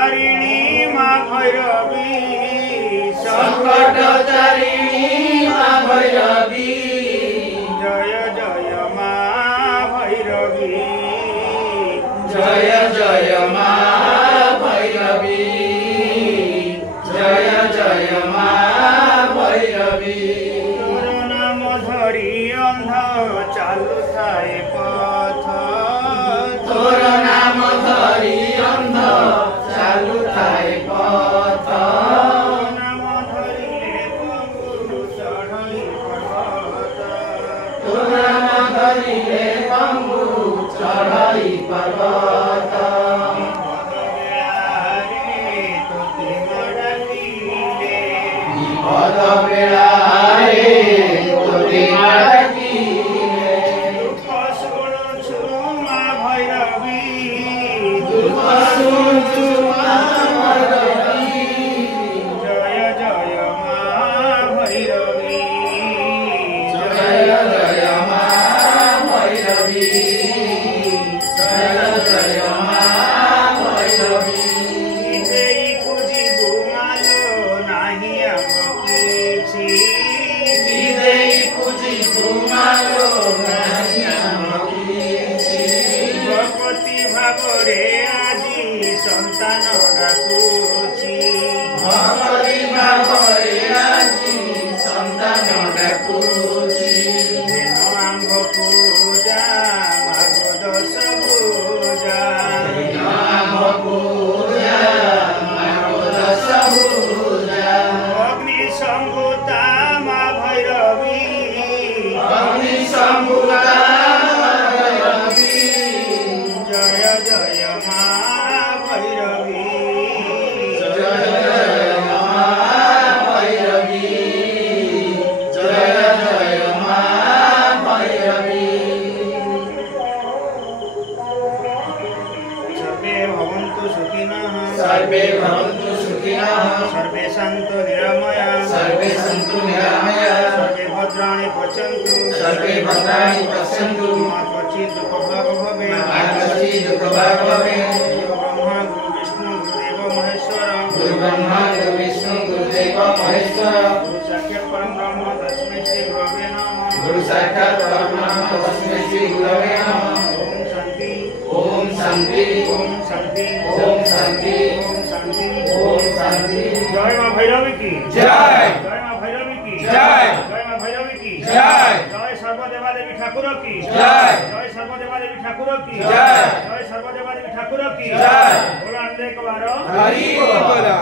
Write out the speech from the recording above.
तारिणी माँ भैरवी संकट तारिणी माँ भैरवी जय जय माँ भैरवी जय जय माँ भैरवी जय जय माँ भैरवी तोर नाम धरी अंध चालू थाए पथ तोर नाम धरी अंध चालू थाए पथ नाम धरिले पंगु चढ़ई पर्वत तोर नाम धरिले पंगु चढ़ई पर्वत विपद बेलाए तोते डाकिले दुख शुणुछु माँ भैरवी दुख शुणुछु माँ भैरवी जय जय माँ भैरवी जय जय माँ भैरवी जय जय माँ भैरवी विजयी पूजिबु मालो नाही आम किछि विदेई पूजी घुमालो नहीं हम किसी भगवती भावरे आजी संतान डाकुछि भगवती भावरे आजी संतान डाकुची जेन आम्भ पूजा माघ दश पूजा नाम पूजा मागोदस पूजा अग्नि संभूता माँ भैरवी अग्नि संभूता भैरवी जय जय माँ भैरवी जय जय माँ भैरवी जय जय माँ भैरवी सर्वे भवन्तु सुखिनः सर्वे भवन्तु सुखिनः सर्वे सन्तु निरामया सर्वे सन्तु निरामया सर्वे भद्राणि पश्यन्तु सर्वे भद्राणि पश्यन्तु मा क्वचित् दुःखभाग् भवेत् मा कश्चित् दुःखभाग् भवेत् गुरु ब्रह्मा गुरु विष्णु गुरुदेव महेश्वर गुरु ब्रह्मा गुरु विष्णु गुरुदेव महेश्वर गुरु साक्षात् परं ब्रह्म तस्मै श्री गुरवे नमः गुरु साक्षात् परब्रह्म तस्मै श्री गुरवे नमः ओम शांति ओम शांति ओम शांति ओम ओम शांति शांति ओम शांति जय माँ भैरवी की जय जय माँ भैरवी की जय जय माँ भैरवी की जय जय सर्वदेवा देवी ठाकुर की जय जय सर्वदेवा देवी ठाकुर की जय जय सर्वदेवा देवी ठाकुर की जय बोला अंधे को बारो हरि बोला।